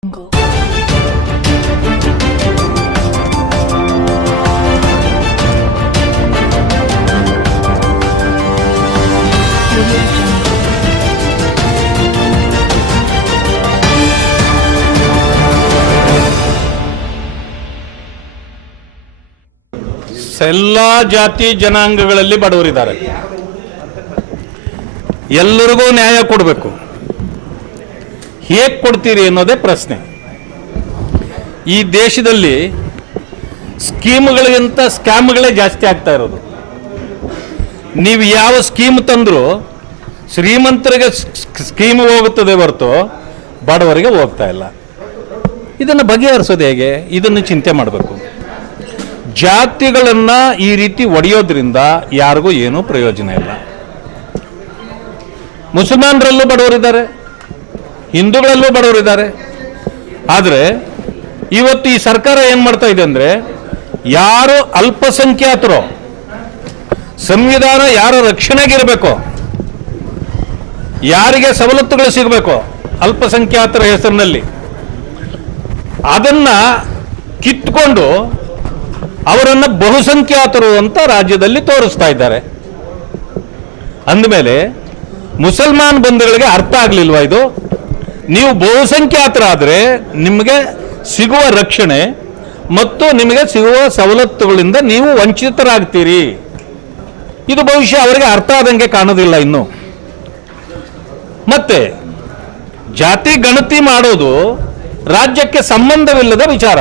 ಎಲ್ಲ ಜಾತಿ ಜನಾಂಗಗಳಲ್ಲಿ ಬಡವರಿದ್ದಾರೆ. ಎಲ್ಲರಿಗೂ ನ್ಯಾಯ ಕೊಡಬೇಕು. ಹೇಗೆ ಕೊಡ್ತೀರಿ ಅನ್ನೋದೇ ಪ್ರಶ್ನೆ. ಈ ದೇಶದಲ್ಲಿ ಸ್ಕೀಮ್ಗಳಿಗಿಂತ ಸ್ಕ್ಯಾಮ್ಗಳೇ ಜಾಸ್ತಿ ಆಗ್ತಾ ಇರೋದು. ನೀವು ಯಾವ ಸ್ಕೀಮ್ ತಂದರೂ ಶ್ರೀಮಂತರಿಗೆ ಸ್ಕೀಮ್ ಹೋಗುತ್ತದೆ ಹೊರತು ಬಡವರಿಗೆ ಹೋಗ್ತಾ ಇಲ್ಲ. ಇದನ್ನು ಬಗೆಹರಿಸೋದು ಹೇಗೆ? ಇದನ್ನು ಚಿಂತೆ ಮಾಡಬೇಕು. ಜಾತಿಗಳನ್ನು ಈ ರೀತಿ ಒಡೆಯೋದ್ರಿಂದ ಯಾರಿಗೂ ಏನೂ ಪ್ರಯೋಜನ ಇಲ್ಲ. ಮುಸಲ್ಮಾನರಲ್ಲೂ ಬಡವರಿದ್ದಾರೆ, ಹಿಂದೂಗಳಲ್ಲೂ ಬಡವರಿದ್ದಾರೆ. ಆದರೆ ಇವತ್ತು ಈ ಸರ್ಕಾರ ಏನು ಮಾಡ್ತಾ ಇದೆ ಅಂದರೆ, ಯಾರು ಅಲ್ಪಸಂಖ್ಯಾತರು, ಸಂವಿಧಾನ ಯಾರ ರಕ್ಷಣೆಗಿರಬೇಕು, ಯಾರಿಗೆ ಸವಲತ್ತುಗಳು ಸಿಗಬೇಕು ಅಲ್ಪಸಂಖ್ಯಾತರ ಹೆಸರಿನಲ್ಲಿ, ಅದನ್ನು ಕಿತ್ಕೊಂಡು ಅವರನ್ನು ಬಹುಸಂಖ್ಯಾತರು ಅಂತ ರಾಜ್ಯದಲ್ಲಿ ತೋರಿಸ್ತಾ ಇದ್ದಾರೆ. ಅಂದಮೇಲೆ ಮುಸಲ್ಮಾನ್ ಬಂಧುಗಳಿಗೆ ಅರ್ಥ ಆಗಲಿಲ್ವಾ ಇದು? ನೀವು ಬಹುಸಂಖ್ಯಾತರಾದರೆ ನಿಮಗೆ ಸಿಗುವ ರಕ್ಷಣೆ ಮತ್ತು ನಿಮಗೆ ಸಿಗುವ ಸವಲತ್ತುಗಳಿಂದ ನೀವು ವಂಚಿತರಾಗ್ತೀರಿ. ಇದು ಬಹುಶಃ ಅವರಿಗೆ ಅರ್ಥ ಆದಂಗೆ ಕಾಣೋದಿಲ್ಲ ಇನ್ನು. ಮತ್ತೆ ಜಾತಿ ಗಣತಿ ಮಾಡೋದು ರಾಜ್ಯಕ್ಕೆ ಸಂಬಂಧವಿಲ್ಲದ ವಿಚಾರ.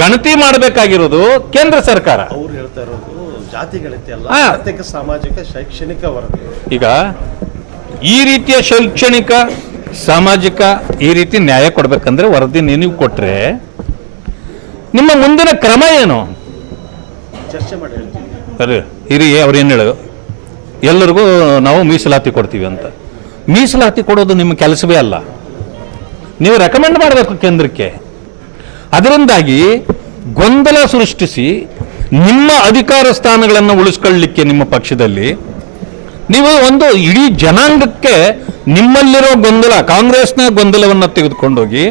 ಗಣತಿ ಮಾಡಬೇಕಾಗಿರೋದು ಕೇಂದ್ರ ಸರ್ಕಾರ. ಅವ್ರು ಹೇಳ್ತಾ ಇರೋದು ಜಾತಿ ಗಣತಿ ಅಲ್ಲ, ಆರ್ಥಿಕ ಸಾಮಾಜಿಕ ಶೈಕ್ಷಣಿಕ ವರದಿ. ಈಗ ಈ ರೀತಿಯ ಶೈಕ್ಷಣಿಕ ಸಾಮಾಜಿಕ ಈ ರೀತಿ ನ್ಯಾಯ ಕೊಡ್ಬೇಕಂದ್ರೆ ವರದಿ ನೀವು ಕೊಟ್ರೆ ನಿಮ್ಮ ಮುಂದಿನ ಕ್ರಮ ಏನು? ಚರ್ಚೆ ಮಾಡಿ ಹೇಳ್ತೀವಿ. ಅರೆ ಹಿರಿ ಅವ್ರೇನು ಹೇಳೋದು, ಎಲ್ಲರಿಗೂ ನಾವು ಮೀಸಲಾತಿ ಕೊಡ್ತೀವಿ ಅಂತ. ಮೀಸಲಾತಿ ಕೊಡೋದು ನಿಮ್ಮ ಕೆಲಸವೇ ಅಲ್ಲ, ನೀವು ರೆಕಮೆಂಡ್ ಮಾಡಬೇಕು ಕೇಂದ್ರಕ್ಕೆ. ಅದರಿಂದಾಗಿ ಗೊಂದಲ ಸೃಷ್ಟಿಸಿ ನಿಮ್ಮ ಅಧಿಕಾರ ಸ್ಥಾನಗಳನ್ನು ಉಳಿಸ್ಕೊಳ್ಳಲಿಕ್ಕೆ ನಿಮ್ಮ ಪಕ್ಷದಲ್ಲಿ ನೀವು ಒಂದು ಇಡೀ ಜನಾಂಗಕ್ಕೆ ನಿಮ್ಮಲ್ಲಿರೋ ಗೊಂದಲ, ಕಾಂಗ್ರೆಸ್ನ ಗೊಂದಲವನ್ನು ತೆಗೆದುಕೊಂಡೋಗಿ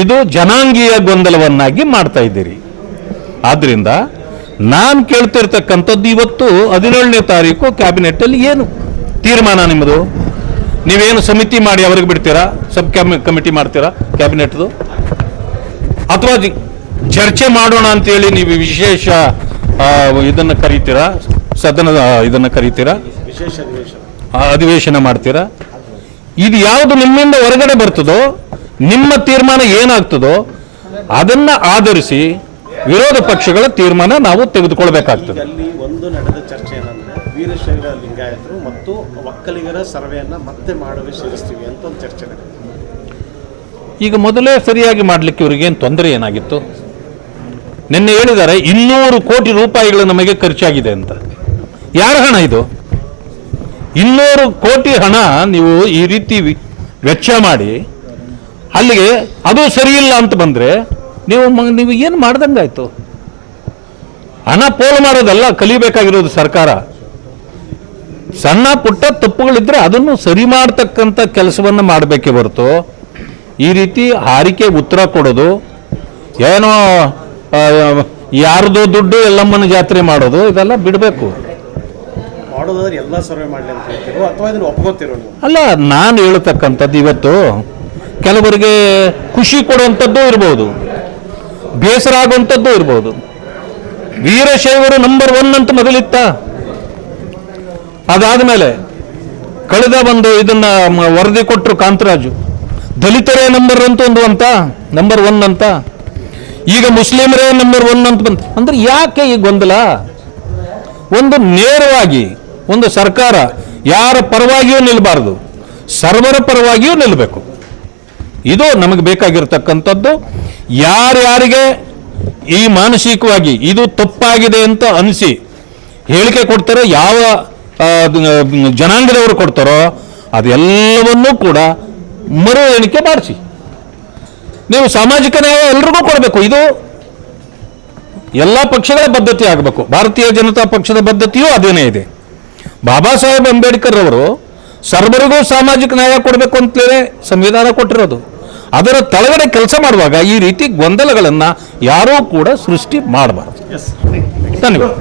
ಇದು ಜನಾಂಗೀಯ ಗೊಂದಲವನ್ನಾಗಿ ಮಾಡ್ತಾ ಇದ್ದೀರಿ. ಆದ್ದರಿಂದ ನಾನು ಕೇಳ್ತಿರ್ತಕ್ಕಂಥದ್ದು, ಇವತ್ತು 17ನೇ ತಾರೀಕು ಕ್ಯಾಬಿನೆಟ್ಟಲ್ಲಿ ಏನು ತೀರ್ಮಾನ ನಿಮ್ಮದು? ನೀವೇನು ಸಮಿತಿ ಮಾಡಿ ಅವ್ರಿಗೆ ಬಿಡ್ತೀರಾ? ಸಬ್ ಕಮಿಟಿ ಮಾಡ್ತೀರಾ ಕ್ಯಾಬಿನೆಟ್ದು? ಅಥವಾ ಚರ್ಚೆ ಮಾಡೋಣ ಅಂತೇಳಿ ನೀವು ವಿಶೇಷ ಇದನ್ನು ಕರೀತೀರಾ? ಸದನದ ಇದನ್ನು ಕರೀತೀರಾ? ವಿಶೇಷ ಅಧಿವೇಶನ ಮಾಡ್ತೀರಾ? ಇದು ಯಾವುದು ನಿಮ್ಮಿಂದ ಹೊರಗಡೆ ಬರ್ತದೋ, ನಿಮ್ಮ ತೀರ್ಮಾನ ಏನಾಗ್ತದೋ ಅದನ್ನು ಆಧರಿಸಿ ವಿರೋಧ ಪಕ್ಷಗಳ ತೀರ್ಮಾನ ನಾವು ತೆಗೆದುಕೊಳ್ಬೇಕಾಗ್ತದೆ. ಅಲ್ಲಿ ಒಂದು ನಡೆದ ಚರ್ಚೆ ಏನಂದ್ರೆ, ವೀರಶೈವ ಲಿಂಗಾಯತರು ಮತ್ತು ಒಕ್ಕಲಿಗರ ಸರ್ವೆಯನ್ನ ಮತ್ತೆ ಮಾಡುವೆ ಸೇರಿಸ್ತೀವಿ ಅಂತ ಒಂದು ಚರ್ಚೆ ನಡೆದಿದೆ. ಈಗ ಮೊದಲೇ ಸರಿಯಾಗಿ ಮಾಡಲಿಕ್ಕೆ ಇವರಿಗೇನು ತೊಂದರೆ ಏನಾಗಿತ್ತು? ನಿನ್ನೆ ಹೇಳಿದ್ದಾರೆ 200 ಕೋಟಿ ರೂಪಾಯಿಗಳು ನಮಗೆ ಖರ್ಚಾಗಿದೆ ಅಂತ. ಯಾರ ಹಣ ಇದು? 200 ಕೋಟಿ ಹಣ ನೀವು ಈ ರೀತಿ ವೆಚ್ಚ ಮಾಡಿ ಅಲ್ಲಿಗೆ ಅದು ಸರಿಯಿಲ್ಲ ಅಂತ ಬಂದರೆ ನೀವು ಏನು ಮಾಡ್ದಂಗಾಯ್ತು? ಹಣ ಪೋಲು ಮಾಡೋದಲ್ಲ ಕಲಿಬೇಕಾಗಿರೋದು ಸರ್ಕಾರ. ಸಣ್ಣ ಪುಟ್ಟ ತಪ್ಪುಗಳಿದ್ರೆ ಅದನ್ನು ಸರಿ ಮಾಡ್ತಕ್ಕಂಥ ಕೆಲಸವನ್ನು ಮಾಡಬೇಕೇ ಹೊರತು ಈ ರೀತಿ ಹಾರಿಕೆ ಉತ್ತರ ಕೊಡೋದು, ಏನೋ ಯಾರ್ದೋ ದುಡ್ಡು ಎಲ್ಲಮ್ಮನ ಜಾತ್ರೆ ಮಾಡೋದು, ಇದೆಲ್ಲ ಬಿಡಬೇಕು. ಮಾಡೋದಾದ್ರೆ ಎಲ್ಲ ಸರ್ವೆ ಮಾಡಲಿ ಅಂತ ಹೇಳ್ತಿರೋ ಅಥವಾ ಇದನ್ನು ಒಪ್ಕೋತಿರೋ ನೀವು? ಅಲ್ಲ, ನಾನು ಹೇಳ್ತಕ್ಕಂಥದ್ದು ಇವತ್ತು ಕೆಲವರಿಗೆ ಖುಷಿ ಕೊಡುವಂಥದ್ದು ಇರ್ಬೋದು, ಬೇಸರ ಆಗುವಂಥದ್ದು ಇರ್ಬೋದು. ವೀರಶೈವರು ನಂಬರ್ 1 ಅಂತ ಮೊದಲಿತ್ತ. ಅದಾದಮೇಲೆ ಕಳೆದ ಒಂದು ಇದನ್ನ ವರದಿ ಕೊಟ್ಟರು ಕಾಂತರಾಜು, ದಲಿತರೇ ನಂಬರ್ 1 ಅಂತ. ಈಗ ಮುಸ್ಲಿಮರೇ ನಂಬರ್ 1 ಅಂತ ಬಂತು. ಅಂದ್ರೆ ಯಾಕೆ ಈ ಗೊಂದಲ? ಒಂದು ನೇರವಾಗಿ ಒಂದು ಸರ್ಕಾರ ಯಾರ ಪರವಾಗಿಯೂ ನಿಲ್ಲಬಾರದು, ಸರ್ವರ ಪರವಾಗಿಯೂ ನಿಲ್ಲಬೇಕು. ಇದು ನಮಗೆ ಬೇಕಾಗಿರ್ತಕ್ಕಂಥದ್ದು. ಯಾರ್ಯಾರಿಗೆ ಈ ಮಾನಸಿಕವಾಗಿ ಇದು ತಪ್ಪಾಗಿದೆ ಅಂತ ಅನಿಸಿ ಹೇಳಿಕೆ ಕೊಡ್ತಾರೋ, ಯಾವ ಜನಾಂಗದವರು ಕೊಡ್ತಾರೋ ಅದೆಲ್ಲವನ್ನೂ ಕೂಡ ಮರು ಎಣಿಕೆ ಮಾಡಿಸಿ. ನೀವು ಸಾಮಾಜಿಕ ನ್ಯಾಯ ಎಲ್ರಿಗೂ ಕೊಡಬೇಕು. ಇದು ಎಲ್ಲ ಪಕ್ಷಗಳ ಬದ್ಧತೆ ಆಗಬೇಕು. ಭಾರತೀಯ ಜನತಾ ಪಕ್ಷದ ಬದ್ಧತೆಯೂ ಅದೇನೇ ಇದೆ. ಬಾಬಾ ಸಾಹೇಬ್ ಅಂಬೇಡ್ಕರ್ ಅವರು ಸರ್ವರಿಗೂ ಸಾಮಾಜಿಕ ನ್ಯಾಯ ಕೊಡಬೇಕು ಅಂತಲೇ ಸಂವಿಧಾನ ಕೊಟ್ಟಿರೋದು. ಅದರ ತಳಗಡೆ ಕೆಲಸ ಮಾಡುವಾಗ ಈ ರೀತಿ ಗೊಂದಲಗಳನ್ನು ಯಾರೂ ಕೂಡ ಸೃಷ್ಟಿ ಮಾಡಬಾರದು. ಎಸ್ ಧನ್ಯವಾದ.